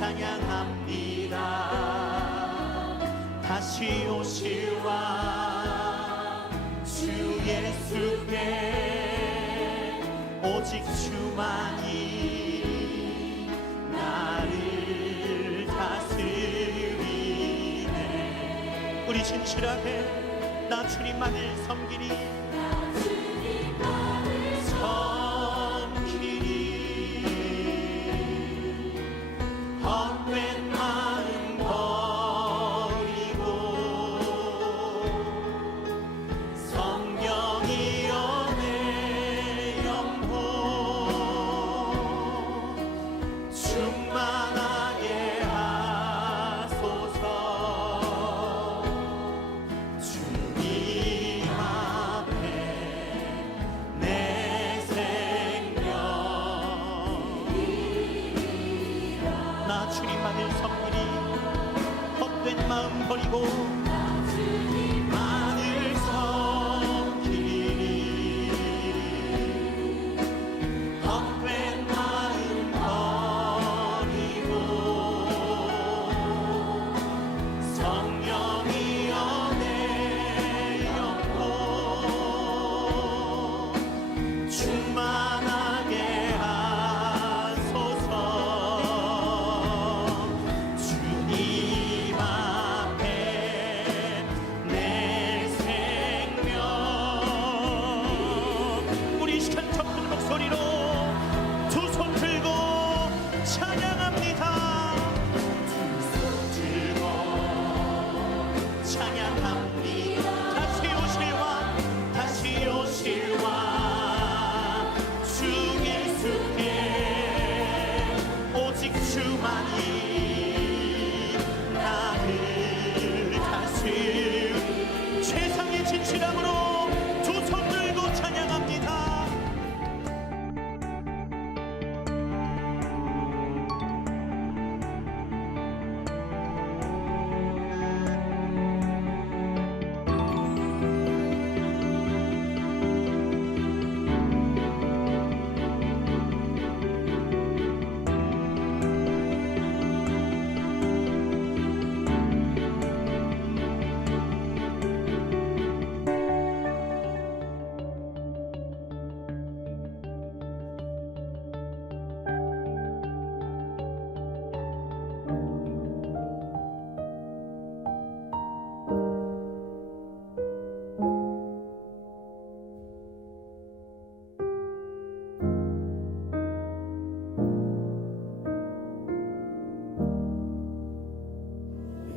찬양합니다. 다시 오실 왕 주 예수께 오직 주만이 나를 다스리네. 우리 진실하게 나 주님만을 섬기리. 주님만을 섬기리. 헛된 마음 버리고 주님만을 섬기리. 헛된 마음 버리고 성령이여 내 영혼 충만하게 최상의 진실함으로 두 손 들고 찬양합니다.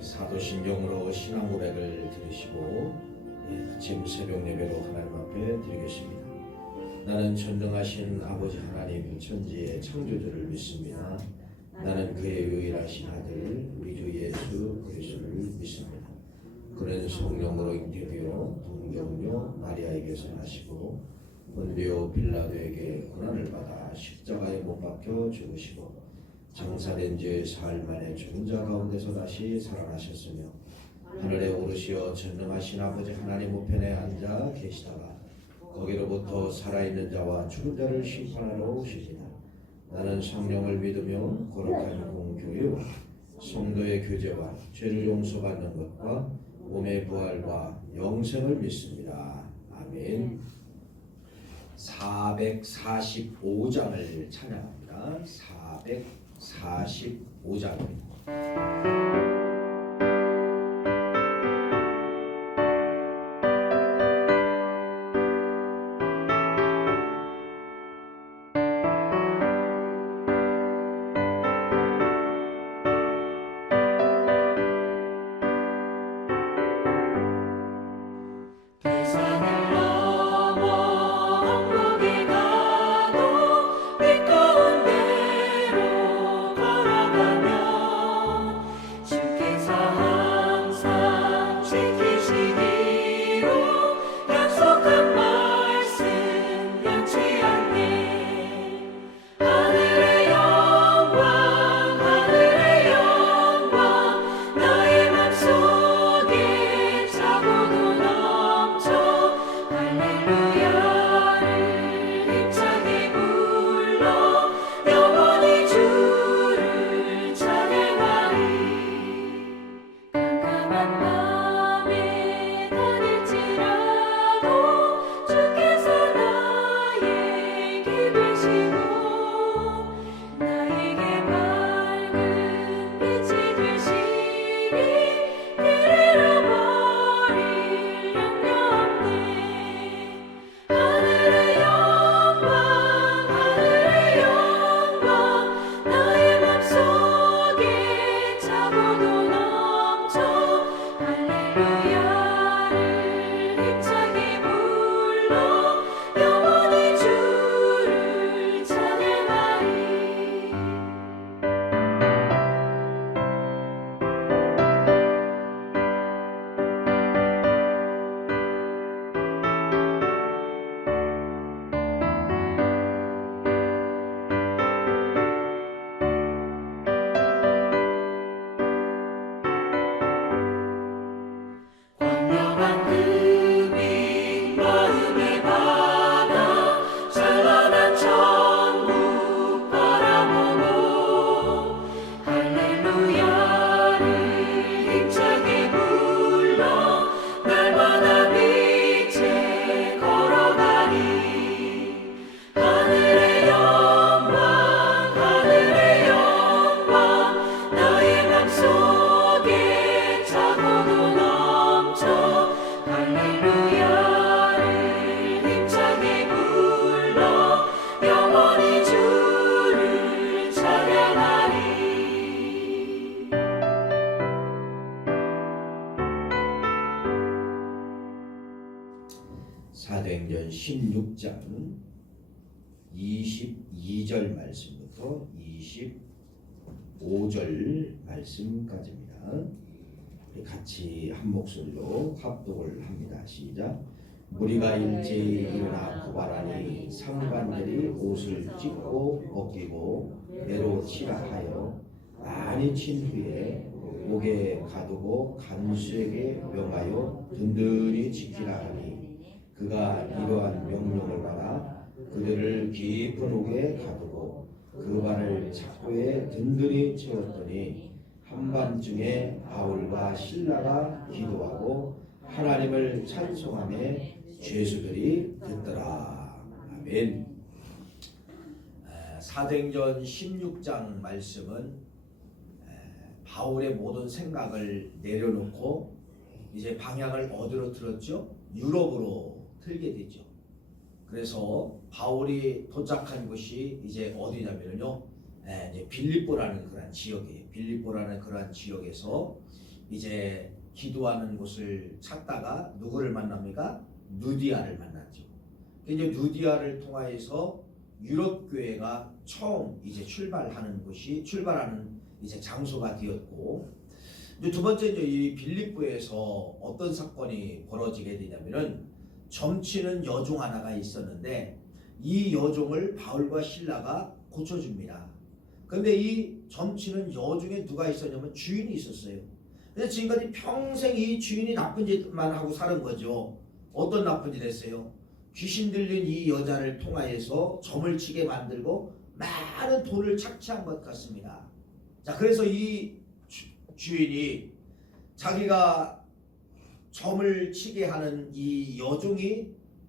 사도신경으로 신앙 고백을 들으시고 아침 새벽 예배로 하나님 앞에 드리겠습니다. 나는 전능하신 아버지 하나님 천지의 창조주를 믿습니다. 나는 그의 유일하신 아들 우리 주 예수 그리스도를 믿습니다. 그는 성령으로 잉태되어 동정녀 마리아에게서 나시고 본디오 빌라도에게 고난을 받아 십자가에 못 박혀 죽으시고 장사된 지 사흘 만에 죽은 자 가운데서 다시 살아나셨으며 하늘에 오르시어 전능하신 아버지 하나님 우편에 앉아 계시다가 거기로부터 살아있는 자와 죽은 자를 심판하러 오시리라. 나는 성령을 믿으며 거룩한 공교회와 성도의 교제와 죄를 용서받는 것과 몸의 부활과 영생을 믿습니다. 아멘. 445장을 찬양합니다. 445장입니다. 주 16장 22절 말씀부터 25절 말씀까지입니다. 우리 같이 한 목소리로 합독을 합니다. 시작. 무리가 일제히 일어나 고발하니 상관들이 옷을 찢고 벗기고 매로 치라 하여 많이 친 후에 옥에 가두고 간수에게 명하여 든든히 지키라 하니 그가 이러한 명령을 받아 그들을 깊은 옥에 가두고 그 발을 착고에 든든히 채웠더니 한밤중에 바울과 실라가 기도하고 하나님을 찬송하며 죄수들이 듣더라. 아멘. 사도행전 16장 말씀은 바울의 모든 생각을 내려놓고 이제 방향을 어디로 틀었죠? 유럽으로 틀게 되죠. 그래서 바울이 도착한 곳이 이제 어디냐면요, 이제 빌립보라는 그런 지역이에요. 빌립보라는 그런 지역에서 이제 기도하는 곳을 찾다가 누구를 만납니까? 누디아를 만났죠. 이제 누디아를 통하여서 유럽 교회가 처음 이제 출발하는 이제 장소가 되었고, 이제 두 번째 이제 이 빌립보에서 어떤 사건이 벌어지게 되냐면은 점치는 여종 하나가 있었는데 이 여종을 바울과 실라가 고쳐줍니다. 근데 이 점치는 여종에 누가 있었냐면 주인이 있었어요. 근데 지금까지 평생 이 주인이 나쁜 짓만 하고 사는 거죠. 어떤 나쁜 짓 했어요? 귀신 들린 이 여자를 통하여서 점을 치게 만들고 많은 돈을 착취한 것 같습니다. 자, 그래서 이 주인이 자기가 점을 치게 하는 이 여종이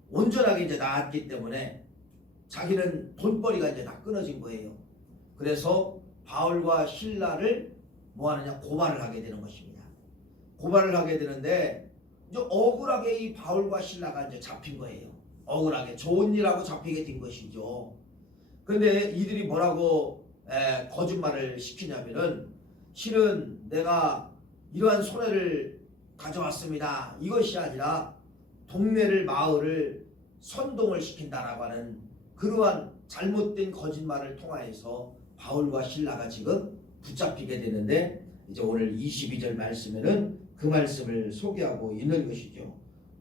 온전하게 이제 나았기 때문에 자기는 돈벌이가 이제 다 끊어진 거예요. 그래서 바울과 실라를 뭐 하느냐? 고발을 하게 되는 것입니다. 고발을 하게 되는데 이제 억울하게 이 바울과 실라가 이제 잡힌 거예요. 억울하게 좋은 일하고 잡히게 된 것이죠. 그런데 이들이 뭐라고 거짓말을 시키냐면은 실은 내가 이러한 손해를 가져왔습니다. 이것이 아니라 동네를 마을을 선동을 시킨다라고 하는 그러한 잘못된 거짓말을 통하여서 바울과 실라가 지금 붙잡히게 되는데 이제 오늘 22절 말씀에는 그 말씀을 소개하고 있는 것이죠.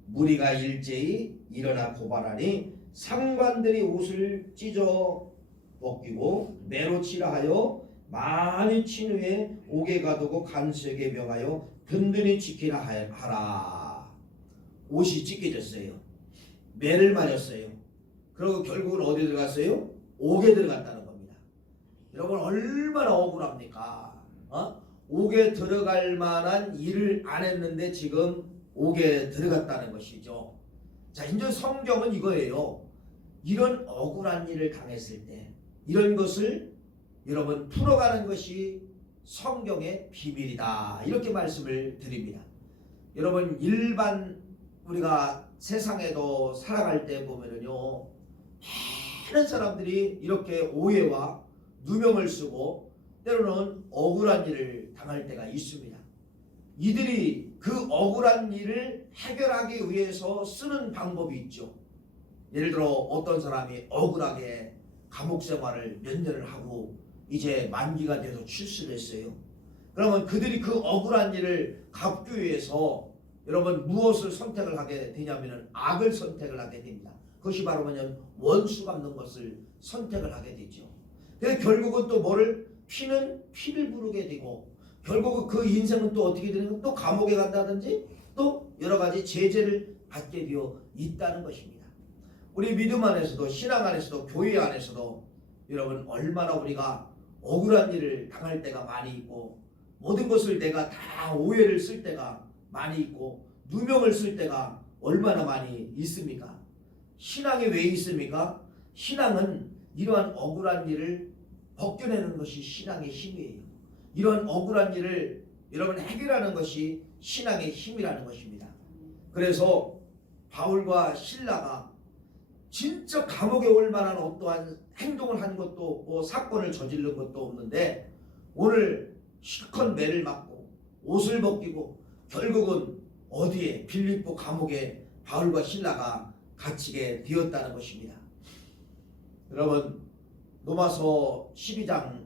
무리가 일제히 일어나 고발하니 상관들이 옷을 찢어 벗기고 매로 치라 하여 많이 친 후에 옥에 가두고 간수에게 명하여 든든히 지키라 하라. 옷이 찢겨졌어요. 매를 맞았어요. 그리고 결국은 어디 들어갔어요? 옥에 들어갔다는 겁니다. 여러분 얼마나 억울합니까? 옥에 들어갈 만한 일을 안 했는데 지금 옥에 들어갔다는 것이죠. 자, 이제 성경은 이거예요. 이런 억울한 일을 당했을 때 이런 것을 여러분 풀어가는 것이 성경의 비밀이다. 이렇게 말씀을 드립니다. 여러분 일반 우리가 세상에도 살아갈 때 보면은요, 많은 사람들이 이렇게 오해와 누명을 쓰고 때로는 억울한 일을 당할 때가 있습니다. 이들이 그 억울한 일을 해결하기 위해서 쓰는 방법이 있죠. 예를 들어 어떤 사람이 억울하게 감옥 생활을 몇 년을 하고 이제 만기가 돼서 출소를 했어요. 그러면 그들이 그 억울한 일을 갚기 위해서 여러분 무엇을 선택을 하게 되냐면 악을 선택을 하게 됩니다. 그것이 바로 뭐냐면 원수 갚는 것을 선택을 하게 되죠. 그래서 결국은 또 뭐를 피는 피를 부르게 되고 결국은 그 인생은 또 어떻게 되는 또 감옥에 간다든지 또 여러 가지 제재를 받게 되어 있다는 것입니다. 우리 믿음 안에서도 신앙 안에서도 교회 안에서도 여러분 얼마나 우리가 억울한 일을 당할 때가 많이 있고 모든 것을 내가 다 오해를 쓸 때가 많이 있고 누명을 쓸 때가 얼마나 많이 있습니까? 신앙이 왜 있습니까? 신앙은 이러한 억울한 일을 벗겨내는 것이 신앙의 힘이에요. 이러한 억울한 일을 여러분 해결하는 것이 신앙의 힘이라는 것입니다. 그래서 바울과 실라가 진짜 감옥에 올 만한 어떠한 행동을 한 것도 없고 사건을 저지른 것도 없는데 오늘 실컷 매를 맞고 옷을 벗기고 결국은 어디에 빌립보 감옥에 바울과 실라가 갇히게 되었다는 것입니다. 여러분 로마서 12장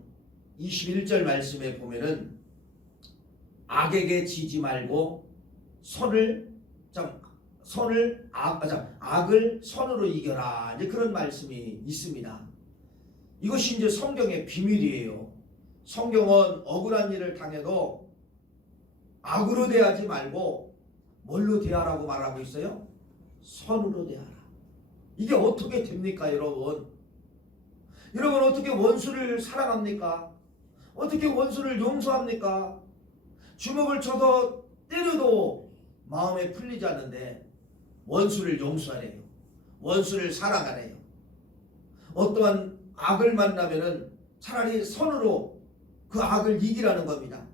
21절 말씀에 보면은 악에게 지지 말고 악을 선으로 이겨라, 이제 그런 말씀이 있습니다. 이것이 이제 성경의 비밀이에요. 성경은 억울한 일을 당해도 악으로 대하지 말고 뭘로 대하라고 말하고 있어요? 선으로 대하라. 이게 어떻게 됩니까, 여러분? 여러분 어떻게 원수를 사랑합니까? 어떻게 원수를 용서합니까? 주먹을 쳐도 때려도 마음에 풀리지 않는데 원수를 용서하래요. 원수를 사랑하래요. 어떠한 악을 만나면은 차라리 선으로 그 악을 이기라는 겁니다.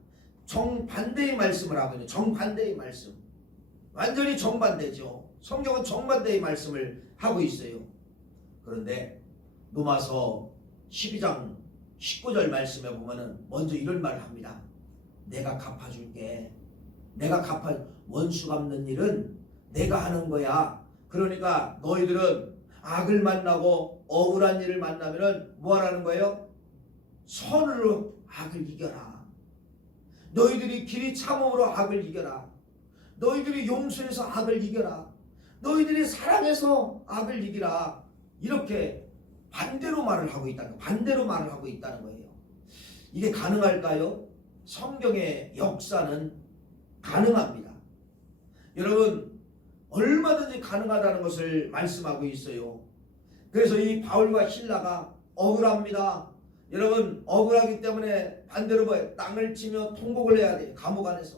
정반대의 말씀을 하고 있는, 정반대의 말씀. 완전히 정반대죠. 성경은 정반대의 말씀을 하고 있어요. 그런데 로마서 12장 19절 말씀에 보면은 먼저 이런 말을 합니다. 내가 갚아줄게. 원수 갚는 일은 내가 하는 거야. 그러니까 너희들은 악을 만나고 억울한 일을 만나면은 뭐 하라는 거예요? 선으로 악을 이겨라. 너희들이 길이 참음으로 악을 이겨라. 너희들이 용서해서 악을 이겨라. 너희들이 사랑해서 악을 이기라. 이렇게 반대로 말을 하고 있다는 거예요. 반대로 말을 하고 있다는 거예요. 이게 가능할까요? 성경의 역사는 가능합니다. 여러분 얼마든지 가능하다는 것을 말씀하고 있어요. 그래서 이 바울과 실라가 억울합니다. 여러분 억울하기 때문에 반대로 뭐예요? 땅을 치며 통곡을 해야 돼요. 감옥 안에서.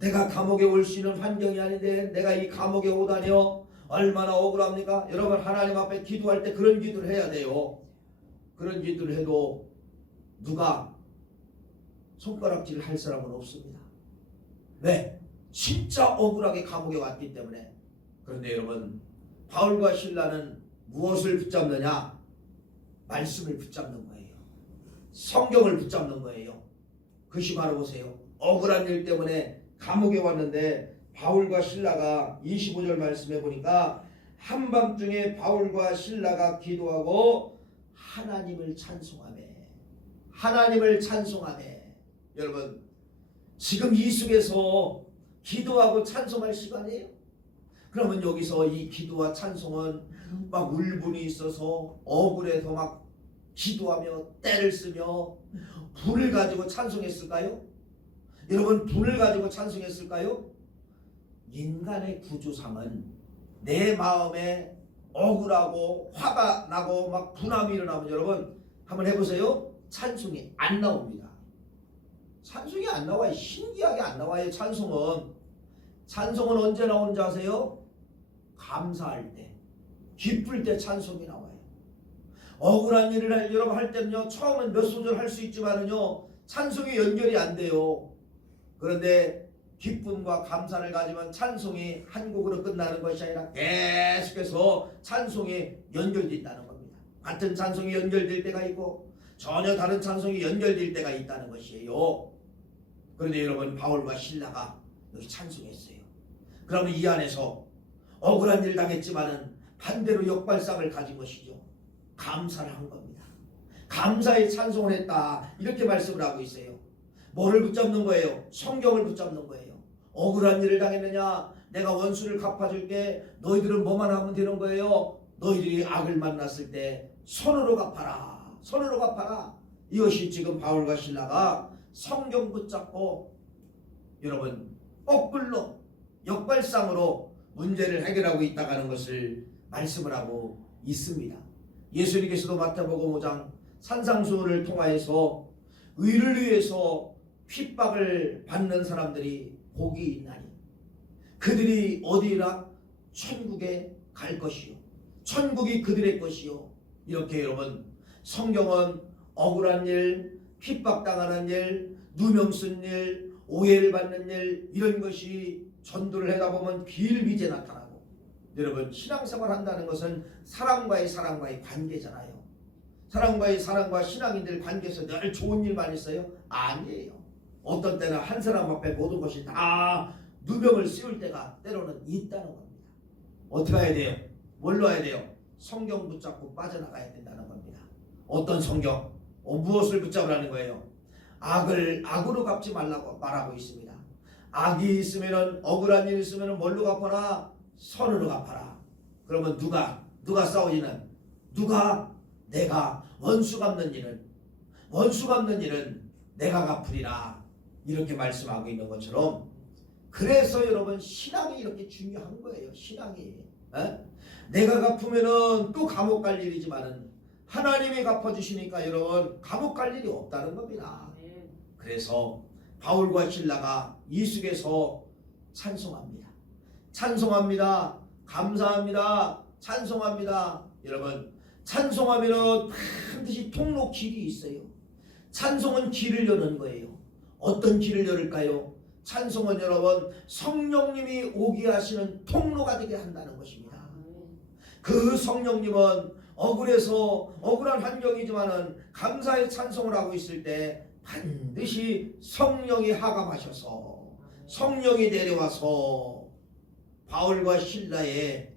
내가 감옥에 올 수 있는 환경이 아닌데 내가 이 감옥에 오다니요. 얼마나 억울합니까? 여러분 하나님 앞에 기도할 때 그런 기도를 해야 돼요. 그런 기도를 해도 누가 손가락질을 할 사람은 없습니다. 왜? 진짜 억울하게 감옥에 왔기 때문에. 그런데 여러분 바울과 실라는 무엇을 붙잡느냐? 말씀을 붙잡는 거예요. 성경을 붙잡는 거예요. 그것이 바로 보세요. 억울한 일 때문에 감옥에 왔는데 바울과 신라가 25절 말씀해 보니까 한밤중에 바울과 신라가 기도하고 하나님을 찬송하며 여러분 지금 이 속에서 기도하고 찬송할 시간이에요. 그러면 여기서 이 기도와 찬송은 막 울분이 있어서 억울해서 막 기도하며 떼를 쓰며 불을 가지고 찬송했을까요? 여러분 불을 가지고 찬송했을까요? 인간의 구조상은 내 마음에 억울하고 화가 나고 막 분함이 일어나면 여러분 한번 해보세요. 찬송이 안 나옵니다. 찬송이 안 나와요. 신기하게 안 나와요. 찬송은 언제 나오는지 아세요? 감사할 때, 기쁠 때 찬송이 나와요. 억울한 일을 여러분 할 때는요, 처음엔 몇 소절 할 수 있지만은요, 찬송이 연결이 안 돼요. 그런데 기쁨과 감사를 가지면 찬송이 한 곡으로 끝나는 것이 아니라 계속해서 찬송이 연결되어 있다는 겁니다. 같은 찬송이 연결될 때가 있고 전혀 다른 찬송이 연결될 때가 있다는 것이에요. 그런데 여러분 바울과 실라가 여기 찬송했어요. 그러면 이 안에서 억울한 일 당했지만은 반대로 역발상을 가진 것이죠. 감사를 한 겁니다. 감사의 찬송을 했다. 이렇게 말씀을 하고 있어요. 뭐를 붙잡는 거예요? 성경을 붙잡는 거예요. 억울한 일을 당했느냐? 내가 원수를 갚아줄게. 너희들은 뭐만 하면 되는 거예요? 너희들이 악을 만났을 때 손으로 갚아라. 손으로 갚아라. 이것이 지금 바울과 실라가 성경 붙잡고 여러분 거꾸로 역발상으로 문제를 해결하고 있다는 것을 말씀을 하고 있습니다. 예수님께서도 마태복음 5장 산상수훈을 통하여서 의를 위해서 핍박을 받는 사람들이 복이 있나니 그들이 어디라? 천국에 갈 것이요 천국이 그들의 것이요. 이렇게 여러분 성경은 억울한 일, 핍박당하는 일, 누명 쓴 일, 오해를 받는 일 이런 것이 전도를 하다 보면 비일비재 나타나고 여러분 신앙생활 한다는 것은 사람과의 관계잖아요. 사람과 신앙인들 관계에서 늘 좋은 일만 있어요? 아니에요. 어떤 때는 한 사람 앞에 모든 것이 다 누명을 씌울 때가 때로는 있다는 겁니다. 어떻게 해야 돼요? 뭘로 해야 돼요? 성경 붙잡고 빠져나가야 된다는 겁니다. 어떤 성경? 무엇을 붙잡으라는 거예요? 악을 악으로 갚지 말라고 말하고 있습니다. 악이 있으면은, 억울한 일이 있으면은 뭘로 갚아라? 선으로 갚아라. 그러면 누가 싸우지는? 내가 원수 갚는 일은 내가 갚으리라. 이렇게 말씀하고 있는 것처럼, 그래서 여러분 신앙이 이렇게 중요한 거예요. 신앙이. 내가 갚으면은 또 감옥 갈 일이지만은 하나님이 갚아주시니까 여러분 감옥 갈 일이 없다는 겁니다. 그래서 바울과 실라가 이 속에서 찬송합니다. 감사합니다. 찬송합니다. 여러분, 찬송하면은 반드시 통로 길이 있어요. 찬송은 길을 여는 거예요. 어떤 길을 열을까요? 찬송은 여러분 성령님이 오게 하시는 통로가 되게 한다는 것입니다. 그 성령님은 억울한 환경이지만은 감사의 찬송을 하고 있을 때 반드시 성령이 하감하셔서, 성령이 내려와서 바울과 실라의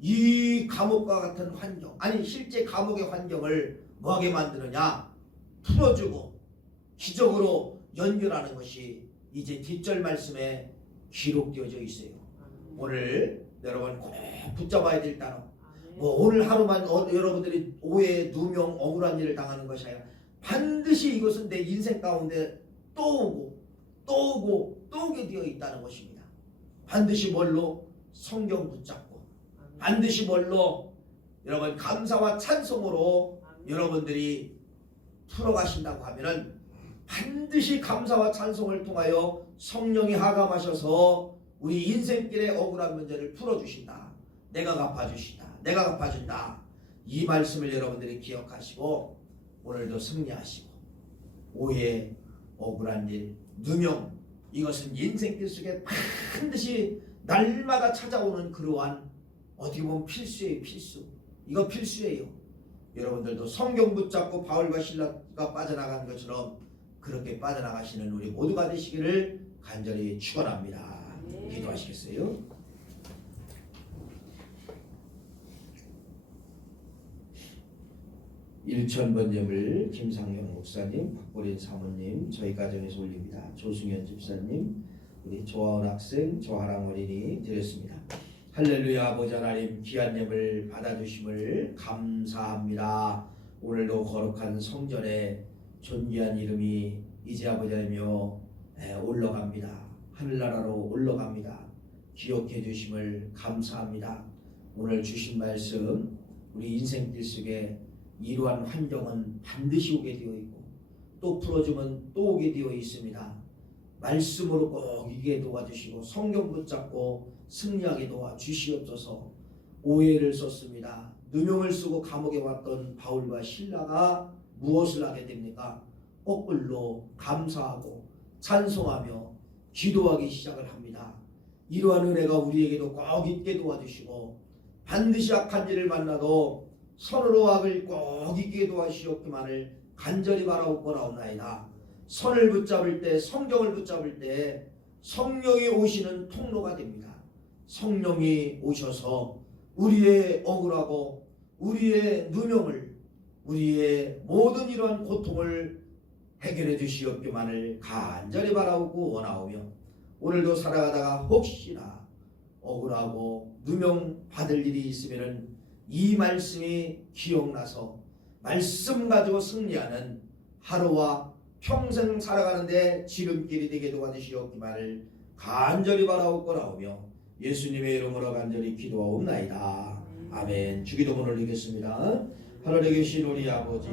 이 감옥과 같은 환경, 아니 실제 감옥의 환경을 뭐하게 만드느냐? 풀어주고 기적으로 연결하는 것이 이제 뒷절 말씀에 기록되어져 있어요. 오늘 여러분 꼭 붙잡아야 될 단어, 오늘 하루만 여러분들이 오해, 누명, 억울한 일을 당하는 것이 아니라 반드시 이것은 내 인생 가운데 또 오게 되어 있다는 것입니다. 반드시 뭘로? 성경 붙잡고, 반드시 뭘로? 여러분 감사와 찬송으로 여러분들이 풀어가신다고 하면은 반드시 감사와 찬송을 통하여 성령이 하감하셔서 우리 인생길의 억울한 문제를 풀어주신다. 내가 갚아준다. 이 말씀을 여러분들이 기억하시고 오늘도 승리하시고, 오해, 억울한 일, 누명, 이것은 인생길 속에 반드시 날마다 찾아오는 그러한 어떻게 보면 필수예요. 이거 필수예요. 여러분들도 성경 붙잡고 바울과 실라가 빠져나간 것처럼 그렇게 빠져나가시는 우리 모두가 되시기를 간절히 축원합니다. 기도하시겠어요? 일천번제물 김상영 목사님, 박보린 사모님, 저희 가정에서 올립니다. 조승현 집사님, 우리 조하원 학생, 조하랑 어린이 드렸습니다. 할렐루야. 아버지 하나님, 귀한 예물 받아주심을 감사합니다. 오늘도 거룩한 성전에 존귀한 이름이 이제 아버지 하나님이여 올라갑니다. 하늘나라로 올라갑니다. 기억해 주심을 감사합니다. 오늘 주신 말씀, 우리 인생길 속에 이러한 환경은 반드시 오게 되어 있고 또 풀어주면 또 오게 되어 있습니다. 말씀으로 꼭 이기게 도와주시고 성경 붙잡고 승리하게 도와주시옵소서. 오해를 썼습니다. 누명을 쓰고 감옥에 왔던 바울과 실라가 무엇을 하게 됩니까? 거꾸로 감사하고 찬송하며 기도하기 시작을 합니다. 이러한 은혜가 우리에게도 꼭 있게 도와주시고 반드시 악한 일을 만나도 선으로 악을 꼭 이기게 도와주시옵기만을 간절히 바라옵고나오나이다. 선을 붙잡을 때, 성경을 붙잡을 때 성령이 오시는 통로가 됩니다. 성령이 오셔서 우리의 억울하고 우리의 누명을, 우리의 모든 이러한 고통을 해결해 주시옵기만을 간절히 바라오고 원하오며, 오늘도 살아가다가 혹시나 억울하고 누명 받을 일이 있으면은 이 말씀이 기억나서 말씀 가지고 승리하는 하루와 평생 살아가는데 지름길이 되게 도와주시옵기만을 간절히 바라옵고나오며 예수님의 이름으로 간절히 기도하옵나이다. 아멘. 주기도문을 읽겠습니다. 하늘에 계신 우리 아버지